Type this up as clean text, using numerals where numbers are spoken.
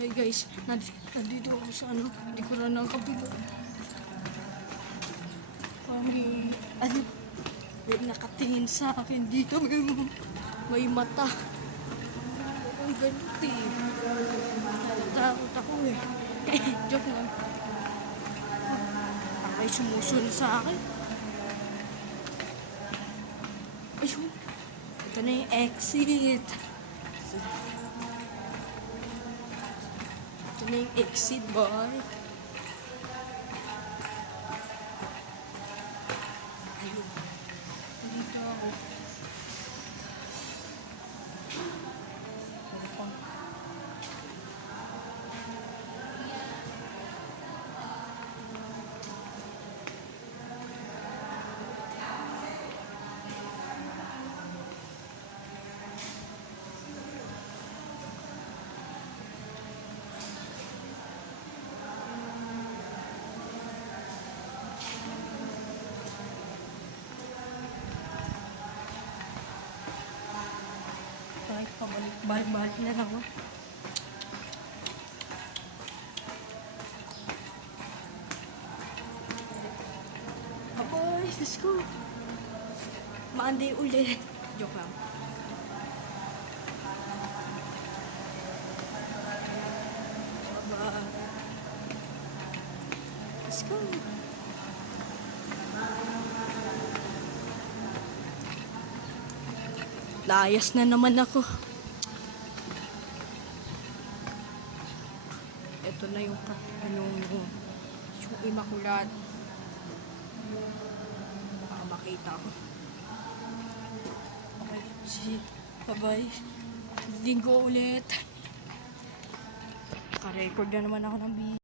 Okay guys, nandito ako sa likuran ng kabila. May nakatingin sa akin dito. May mata. Ang ganito eh. Natatakot ako eh. Joke lang. May sumusunod sa akin. Ayun. Ito na yung exit. Ito na yung exit, boy. Ayun. Dito ako. Balik-balik na lang ako. Aboy, let's go. Monday ulit. Joke lang. Bye-bye. Let's go. Layas na naman ako. Ito na yung Immaculate. Baka makita ko. Okay, shit. Bye-bye. Linggo ulit. Naka-record na naman ako ng video.